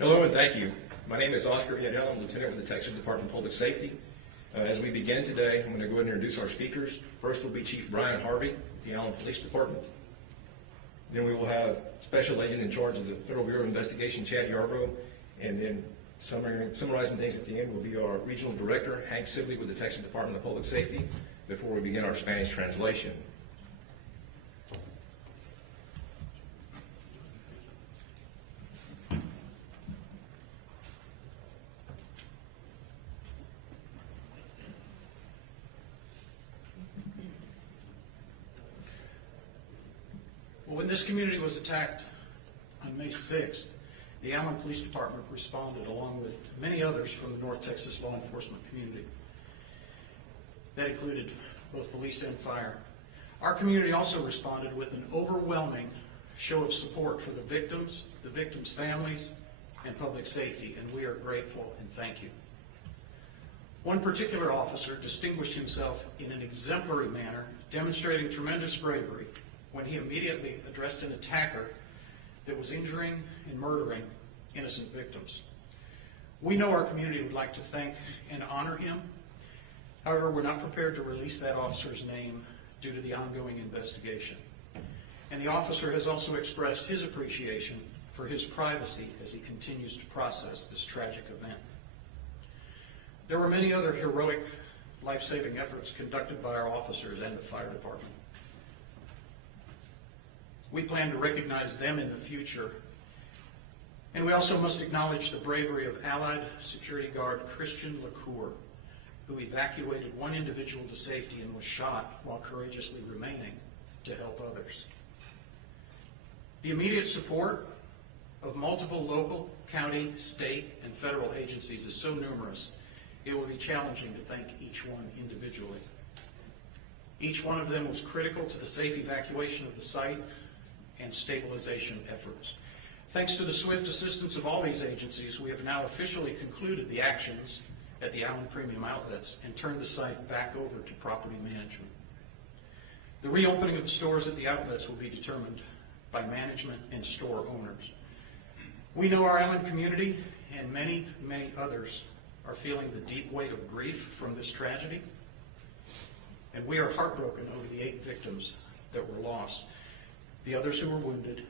Hello and thank you. My name is Oscar Villanelle. I'm Lieutenant with the Texas Department of Public Safety. As we begin today, I'm going to go ahead and introduce our speakers. First will be Chief Brian Harvey with the Allen Police Department. Then we will have Special Agent in charge of the Federal Bureau of Investigation, Chad Yarbrough. And then summarizing things at the end will be our Regional Director, Hank Sibley with the Texas Department of Public Safety, before we begin our Spanish translation. When this community was attacked on May 6th, the Allen Police Department responded along with many others from the North Texas law enforcement community. That included both police and fire. Our community also responded with an overwhelming show of support for the victims' families, and public safety, and we are grateful and thank you. One particular officer distinguished himself in an exemplary manner, demonstrating tremendous bravery when he immediately addressed an attacker that was injuring and murdering innocent victims. We know our community would like to thank and honor him. However, we're not prepared to release that officer's name due to the ongoing investigation. And the officer has also expressed his appreciation for his privacy as he continues to process this tragic event. There were many other heroic, life-saving efforts conducted by our officers and the fire department. We plan to recognize them in the future. And we also must acknowledge the bravery of Allied Security Guard Christian LaCour, who evacuated one individual to safety and was shot while courageously remaining to help others. The immediate support of multiple local, county, state, and federal agencies is so numerous, it will be challenging to thank each one individually. Each one of them was critical to the safe evacuation of the site and stabilization efforts. Thanks to the swift assistance of all these agencies, we have now officially concluded the actions at the Allen Premium Outlets and turned the site back over to property management. The reopening of the stores at the outlets will be determined by management and store owners. We know our Allen community and many, many others are feeling the deep weight of grief from this tragedy, and we are heartbroken over the 8 victims that were lost, the others who were wounded,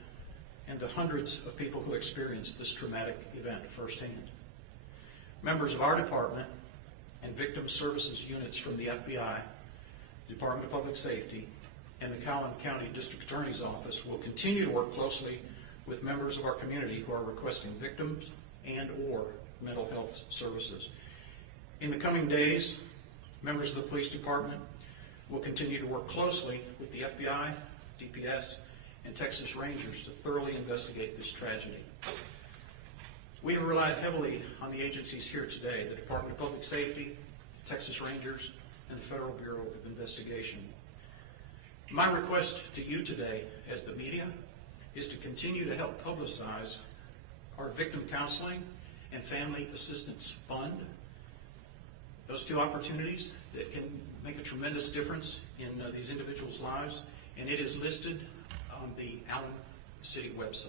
and the hundreds of people who experienced this traumatic event firsthand. Members of our department and victim services units from the FBI, Department of Public Safety, and the Collin County District Attorney's Office will continue to work closely with members of our community who are requesting victims and or mental health services. In the coming days, members of the police department will continue to work closely with the FBI, DPS, and Texas Rangers to thoroughly investigate this tragedy. We have relied heavily on the agencies here today, the Department of Public Safety, Texas Rangers, and the Federal Bureau of Investigation. My request to you today, as the media, is to continue to help publicize our Victim Counseling and Family Assistance Fund. Those 2 opportunities that can make a tremendous difference in these individuals' lives, and it is listed on the Allen City website.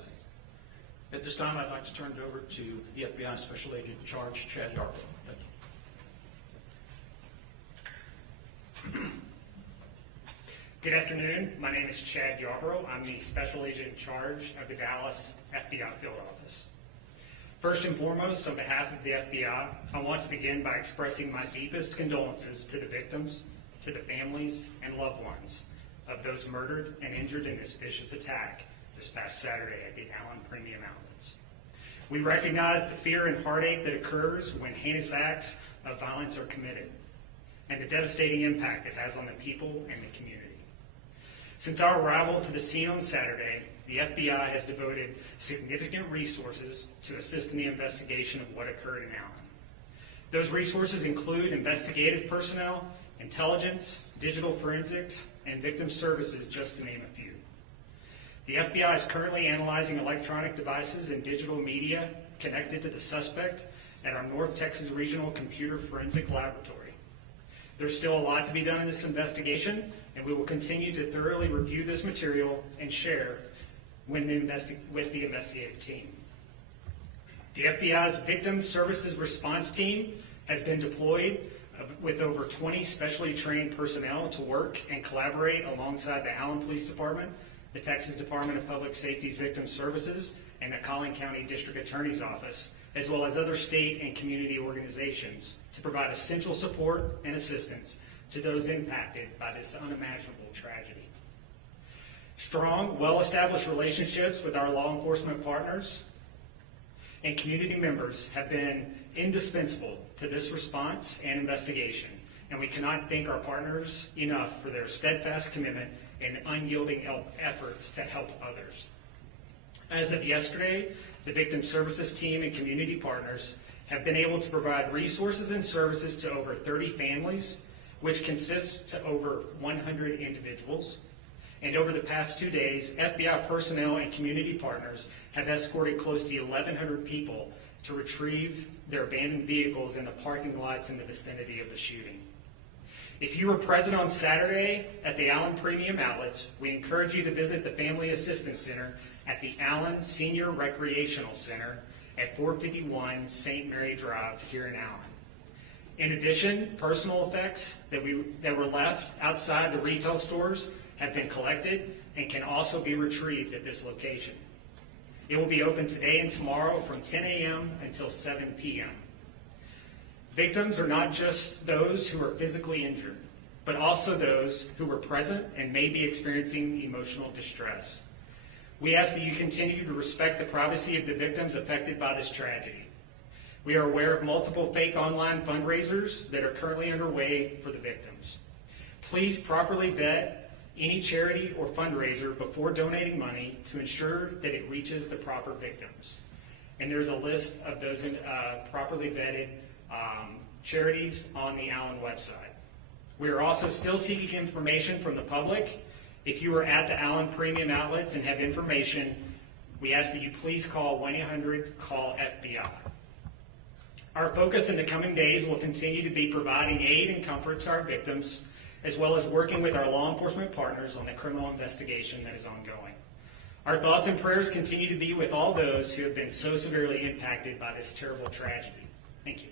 At this time, I'd like to turn it over to the FBI Special Agent in Charge, Chad Yarbrough. Thank you. Good afternoon. My name is Chad Yarbrough. I'm the Special Agent in charge of the Dallas FBI Field Office. First and foremost, on behalf of the FBI, I want to begin by expressing my deepest condolences to the victims, to the families and loved ones of those murdered and injured in this vicious attack this past Saturday at the Allen Premium Outlets. We recognize the fear and heartache that occurs when heinous acts of violence are committed, and the devastating impact it has on the people and the community. Since our arrival to the scene on Saturday, the FBI has devoted significant resources to assist in the investigation of what occurred in Allen. Those resources include investigative personnel, intelligence, digital forensics, and victim services, just to name a few. The FBI is currently analyzing electronic devices and digital media connected to the suspect at our North Texas Regional Computer Forensic Laboratory. There's still a lot to be done in this investigation, and we will continue to thoroughly review this material and share with the investigative team. The FBI's Victim Services Response Team has been deployed with over 20 specially trained personnel to work and collaborate alongside the Allen Police Department, the Texas Department of Public Safety's Victim Services, and the Collin County District Attorney's Office, as well as other state and community organizations, to provide essential support and assistance to those impacted by this unimaginable tragedy. Strong, well-established relationships with our law enforcement partners and community members have been indispensable to this response and investigation, and we cannot thank our partners enough for their steadfast commitment and unyielding efforts to help others. As of yesterday, the Victim Services Team and community partners have been able to provide resources and services to over 30 families, which consists to over 100 individuals. And over the past 2 days, FBI personnel and community partners have escorted close to 1,100 people to retrieve their abandoned vehicles in the parking lots in the vicinity of the shooting. If you were present on Saturday at the Allen Premium Outlets, we encourage you to visit the Family Assistance Center at the Allen Senior Recreational Center at 451 St. Mary Drive here in Allen. In addition, personal effects that were left outside the retail stores have been collected and can also be retrieved at this location. It will be open today and tomorrow from 10 a.m. until 7 p.m. Victims are not just those who are physically injured, but also those who were present and may be experiencing emotional distress. We ask that you continue to respect the privacy of the victims affected by this tragedy. We are aware of multiple fake online fundraisers that are currently underway for the victims. Please properly vet any charity or fundraiser before donating money to ensure that it reaches the proper victims. And there's a list of those properly vetted charities on the Allen website. We are also still seeking information from the public. If you are at the Allen Premium Outlets and have information, we ask that you please call 1-800-CALL-FBI. Our focus in the coming days will continue to be providing aid and comfort to our victims, as well as working with our law enforcement partners on the criminal investigation that is ongoing. Our thoughts and prayers continue to be with all those who have been so severely impacted by this terrible tragedy. Thank you.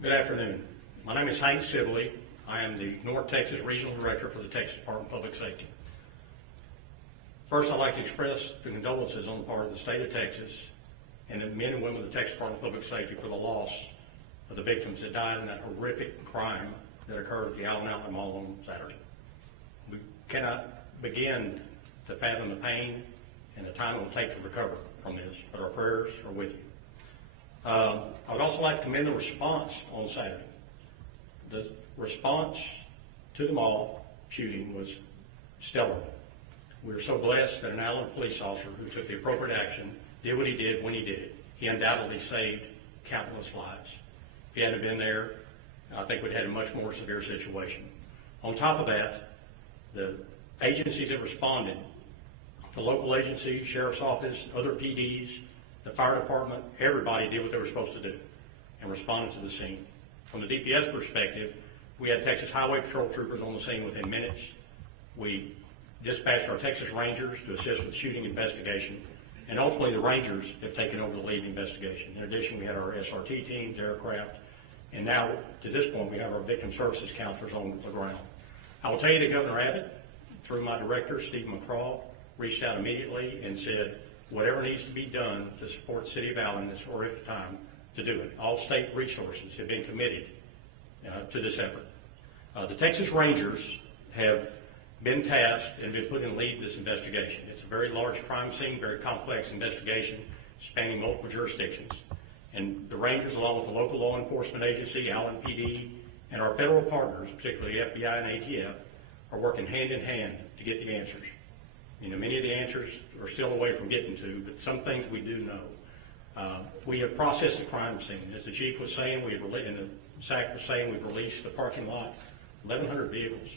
Good afternoon. My name is Hank Sibley. I am the North Texas Regional Director for the Texas Department of Public Safety. First, I'd like to express the condolences on the part of the state of Texas and the men and women of the Texas Department of Public Safety for the loss of the victims that died in that horrific crime that occurred at the Allen Outlet Mall on Saturday. We cannot begin to fathom the pain and the time it will take to recover from this, but our prayers are with you. I would also like to commend the response on Saturday. The response to the mall shooting was stellar. We were so blessed that an Allen police officer who took the appropriate action did what he did when he did it. He undoubtedly saved countless lives. If he hadn't been there, I think we'd had a much more severe situation. On top of that, the agencies that responded, the local agencies, sheriff's office, other PDs, the fire department, everybody did what they were supposed to do and responded to the scene. From the DPS perspective, we had Texas Highway Patrol troopers on the scene within minutes. We dispatched our Texas Rangers to assist with the shooting investigation, and ultimately the Rangers have taken over the lead investigation. In addition, we had our SRT teams, aircraft, and now to this point we have our victim services counselors on the ground. I will tell you that Governor Abbott, through my director, Steve McCraw, reached out immediately and said, whatever needs to be done to support the city of Allen in this horrific time, to do it. All state resources have been committed to this effort. The Texas Rangers have been tasked and been put in lead this investigation. It's a very large crime scene, very complex investigation spanning multiple jurisdictions. And the Rangers, along with the local law enforcement agency, Allen PD, and our federal partners, particularly FBI and ATF, are working hand in hand to get the answers. You know, many of the answers are still away from getting to, but some things we do know. We have processed the crime scene. As the chief was saying, and the SAC was saying, we've released the parking lot, 1,100 vehicles.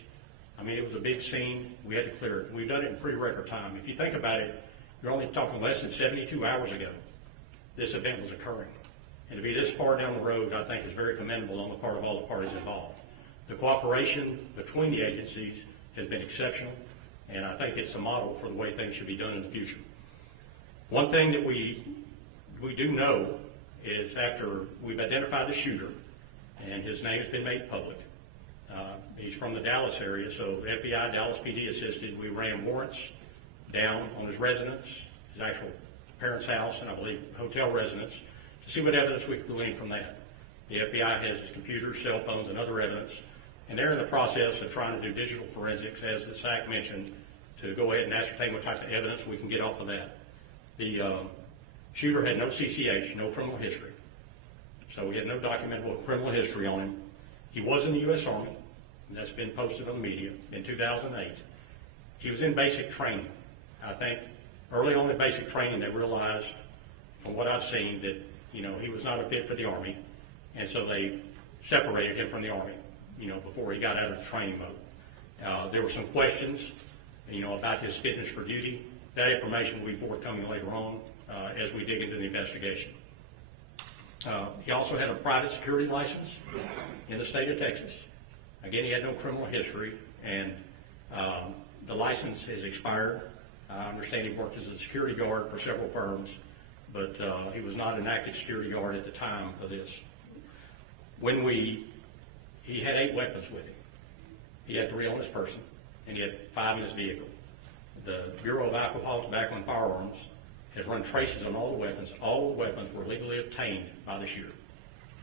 I mean, it was a big scene. We had to clear it. We've done it in pretty record time. If you think about it, you're only talking less than 72 hours ago this event was occurring. And to be this far down the road, I think is very commendable on the part of all the parties involved. The cooperation between the agencies has been exceptional, and I think it's a model for the way things should be done in the future. One thing that we do know is after we've identified the shooter, and his name has been made public, he's from the Dallas area, so FBI, Dallas PD assisted. We ran warrants down on his residence, his actual parents' house, and I believe hotel residence, to see what evidence we could glean from that. The FBI has his computers, cell phones, and other evidence, and they're in the process of trying to do digital forensics, as the SAC mentioned, to go ahead and ascertain what type of evidence we can get off of that. The shooter had no CCH, no criminal history, so we had no documentable criminal history on him. He was in the U.S. Army, and that's been posted on the media, in 2008. He was in basic training. I think early on in basic training they realized, from what I've seen, that he was not a fit for the Army, and so they separated him from the Army, before he got out of the training mode. There were some questions, about his fitness for duty. That information will be forthcoming later on as we dig into the investigation. He also had a private security license in the state of Texas. Again, he had no criminal history, and the license has expired. I understand he worked as a security guard for several firms, but he was not an active security guard at the time of this. He had 8 weapons with him. He had 3 on his person, and he had 5 in his vehicle. The Bureau of Alcohol, Tobacco, and Firearms has run traces on all the weapons. All the weapons were legally obtained by the shooter.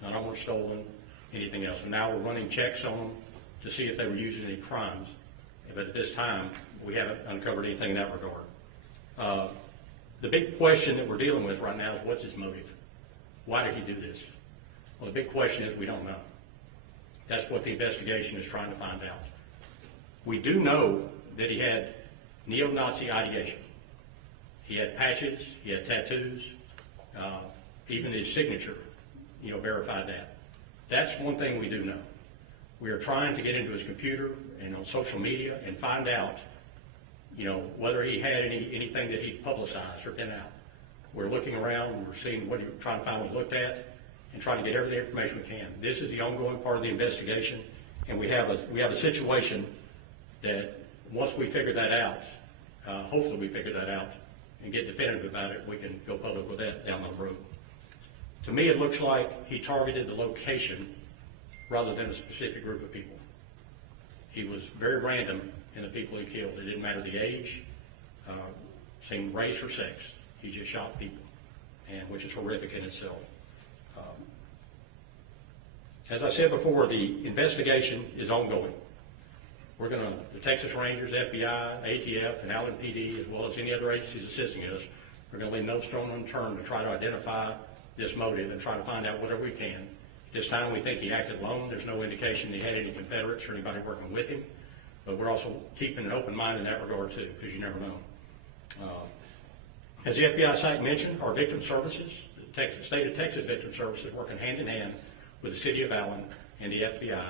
None of them were stolen, anything else. And now we're running checks on them to see if they were used in any crimes. But at this time, we haven't uncovered anything in that regard. The big question that we're dealing with right now is, what's his motive? Why did he do this? Well, the big question is, we don't know. That's what the investigation is trying to find out. We do know that he had neo-Nazi ideation. He had patches, he had tattoos, even his signature, verified that. That's one thing we do know. We are trying to get into his computer and on social media and find out, whether he had anything that he publicized or been out. We're looking around, we're seeing what we're trying to find what he looked at, and trying to get every information we can. This is the ongoing part of the investigation, and we have a situation that once we figure that out, hopefully we figure that out and get definitive about it, we can go public with that down the road. To me, it looks like he targeted the location rather than a specific group of people. He was very random in the people he killed. It didn't matter the age, same race or sex. He just shot people, and which is horrific in itself. As I said before, the investigation is ongoing. The Texas Rangers, FBI, ATF, and Allen PD, as well as any other agencies assisting us, are going to leave no stone unturned to try to identify this motive and try to find out whatever we can. This time we think he acted alone. There's no indication he had any Confederates or anybody working with him, but we're also keeping an open mind in that regard too, because you never know. As the FBI site mentioned, our victim services, the state of Texas Victim Services, working hand in hand with the city of Allen and the FBI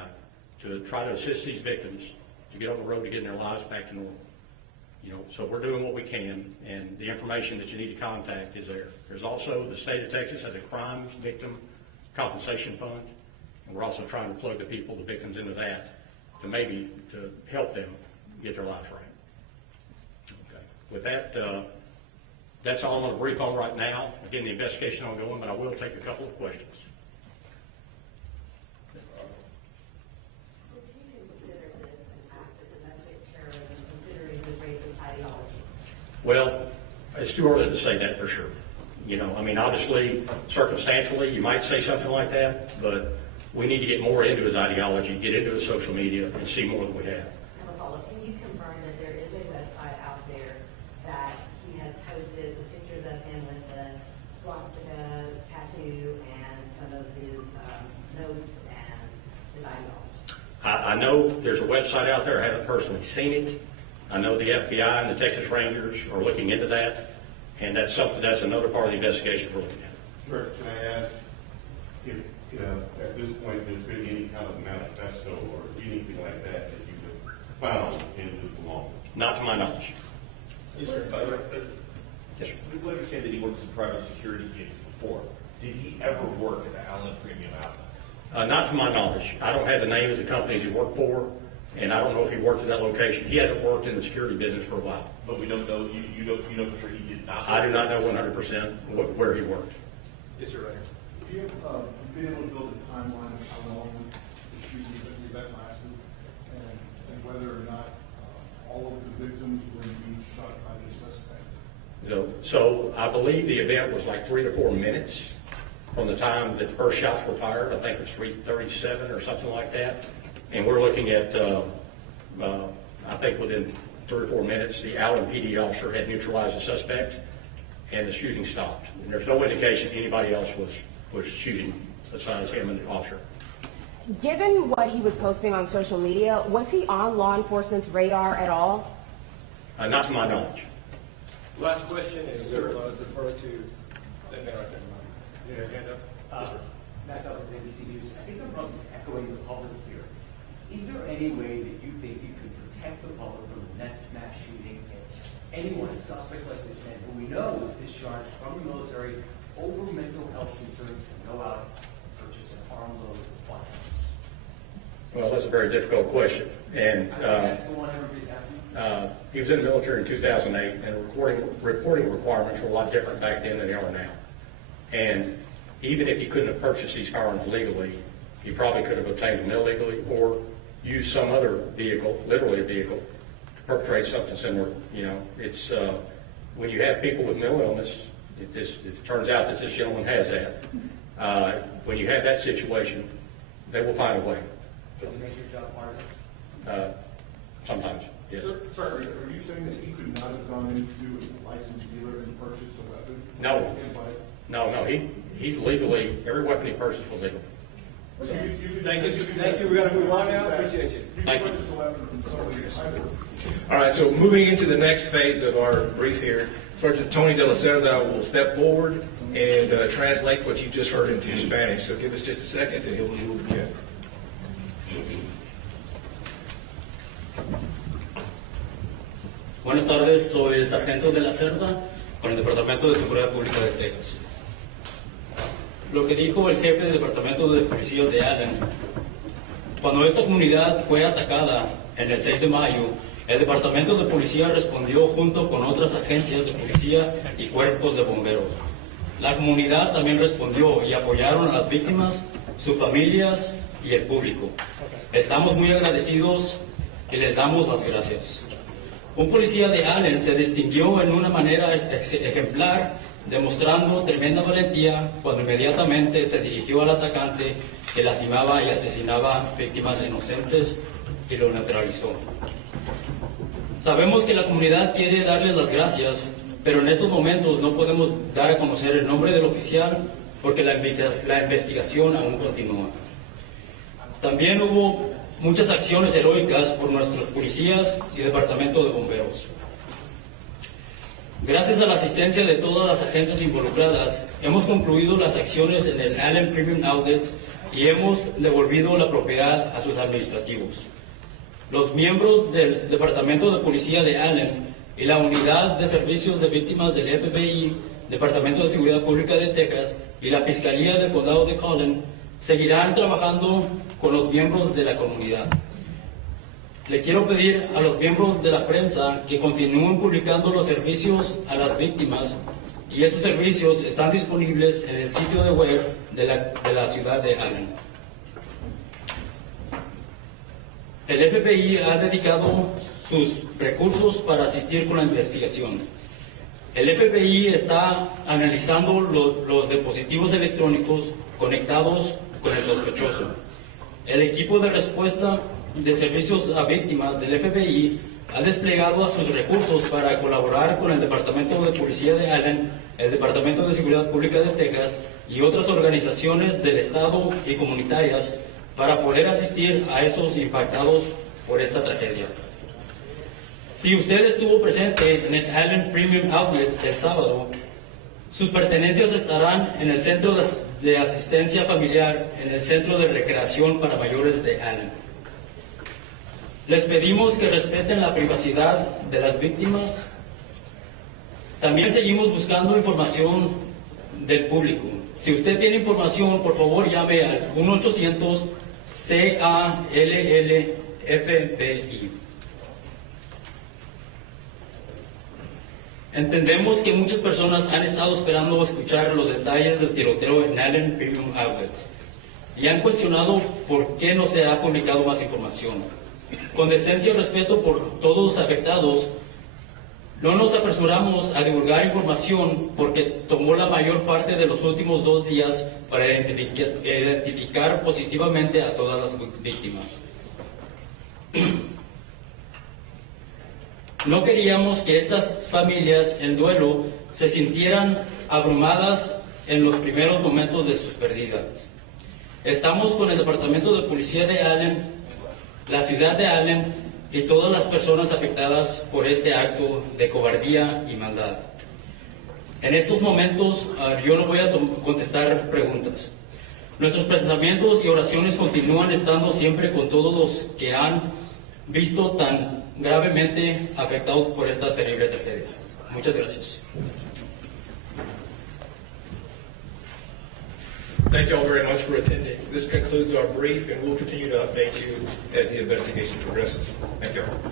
to try to assist these victims to get on the road to getting their lives back to normal. So we're doing what we can, and the information that you need to contact is there. There's also, the state of Texas has a crimes victim compensation fund, and we're also trying to plug the victims into that to help them get their lives right. Okay. With that, that's all I'm going to brief on right now. Again, the investigation is ongoing, but I will take a couple of questions. Would you consider this an act of domestic terrorism, considering his racist ideology? Well, it's too early to say that for sure. Obviously, circumstantially, you might say something like that, but we need to get more into his ideology, get into his social media, and see more than we have. I have a follow-up. Can you confirm that there is a website out there that he has posted the pictures of him with the swastika tattoo and some of his notes and his ideology? I know there's a website out there. I haven't personally seen it. I know the FBI and the Texas Rangers are looking into that, and that's another part of the investigation we're looking at. Sir, can I ask if at this point there's been any kind of manifesto or anything like that that you have found in his belongings? Not to my knowledge. Yes, sir. We understand that he works in private security gigs before. Did he ever work at the Allen Premium Outlets? Not to my knowledge. I don't have the name of the companies he worked for. And I don't know if he worked at that location. He hasn't worked in the security business for a while. But we don't know, you know for sure he did not. I do not know 100% where he worked. Yes, sir, right here. Do you been able to build a timeline of how long the shooting event lasted, and whether or not all of the victims were being shot by the suspect? So I believe the event was like 3 to 4 minutes from the time that the first shots were fired. I think it was 3:37 or something like that. And we're looking at, I think within 3 or 4 minutes, the Allen PD officer had neutralized the suspect and the shooting stopped. And there's no indication anybody else was shooting besides him and the officer. Given what he was posting on social media, was he on law enforcement's radar at all? Not to my knowledge. Last question is defer to that man right there. Yeah, hand up. Back up with NBC News. I think I'm echoing the public here. Is there any way that you think you could protect the public from the next mass shooting if anyone, a suspect like this man, who we know was discharged from the military over mental health concerns, can go out and purchase an armload of firearms? Well, that's a very difficult question. And That's the one everybody's asking. he was in the military in 2008, and reporting requirements were a lot different back then than they are now. And even if he couldn't have purchased these firearms legally, he probably could have obtained them illegally or used some other vehicle, literally a vehicle, to perpetrate something similar. You know, it's when you have people with mental illness, it turns out that this gentleman has that. When you have that situation, they will find a way. Does it make your job harder? Sometimes, yes. Sir, are you saying that he could not have gone into a licensed dealer and purchased a weapon? No. No, he's legally, every weapon he purchased was legal. Thank you. We got to move on now. Appreciate you. Thank you. All right, so moving into the next phase of our brief here, Sergeant Tony De La Cerda will step forward and translate what you just heard into Spanish. So give us just a second and he'll begin. Buenas tardes, soy el sargento de la Cerda con el Departamento de Seguridad Pública de Texas. Lo que dijo el jefe del Departamento de Policía de Allen, cuando esta comunidad fue atacada en el 6 de mayo, el Departamento de Policía respondió junto con otras agencias de policía y cuerpos de bomberos. La comunidad también respondió y apoyaron a las víctimas, sus familias y el público. Estamos muy agradecidos y les damos las gracias. Un policía de Allen se distinguió en una manera ejemplar, demostrando tremenda valentía cuando inmediatamente se dirigió al atacante que lastimaba y asesinaba víctimas inocentes y lo neutralizó. Sabemos que la comunidad quiere darles las gracias, pero en estos momentos no podemos dar a conocer el nombre del oficial porque la investigación aún continúa. También hubo muchas acciones heroicas por nuestros policías y departamento de bomberos. Gracias a la asistencia de todas las agencias involucradas, hemos concluido las acciones en el Allen Premium Audit y hemos devolvido la propiedad a sus administrativos. Los miembros del Departamento de Policía de Allen y la Unidad de Servicios de Víctimas del FBI, Departamento de Seguridad Pública de Texas y la Fiscalía del Condado de Collin seguirán trabajando con los miembros de la comunidad. Le quiero pedir a los miembros de la prensa que continúen publicando los servicios a las víctimas y esos servicios están disponibles en el sitio de web de la ciudad de Allen. El FBI ha dedicado sus recursos para asistir con la investigación. El FBI está analizando los dispositivos electrónicos conectados con el sospechoso. El equipo de respuesta de servicios a víctimas del FBI ha desplegado a sus recursos para colaborar con el Departamento de Policía de Allen, el Departamento de Seguridad Pública de Texas y otras organizaciones del Estado y comunitarias para poder asistir a esos impactados por esta tragedia. Si usted estuvo presente en el Allen Premium Outlets el sábado, sus pertenencias estarán en el Centro de Asistencia Familiar, en el Centro de Recreación para Mayores de Allen. Les pedimos que respeten la privacidad de las víctimas. También seguimos buscando información del público. Si usted tiene información, por favor llame al 1-800-CALLL FBI. Entendemos que muchas personas han estado esperando escuchar los detalles del tiroteo en Allen Premium Outlets y han cuestionado por qué no se ha publicado más información. Con decencia y respeto por todos los afectados, no nos apresuramos a divulgar información porque tomó la mayor parte de los últimos 2 días para identificar positivamente a todas las víctimas. No queríamos que estas familias en duelo se sintieran abrumadas en los primeros momentos de sus pérdidas. Estamos con el Departamento de Policía de Allen, la ciudad de Allen y todas las personas afectadas por este acto de cobardía y maldad. En estos momentos yo no voy a contestar preguntas. Nuestros pensamientos y oraciones continúan estando siempre con todos los que han visto tan gravemente afectados por esta terrible tragedia. Muchas gracias. Thank you all very much for attending. This concludes our brief, and we'll continue to update you as the investigation progresses. Thank you all.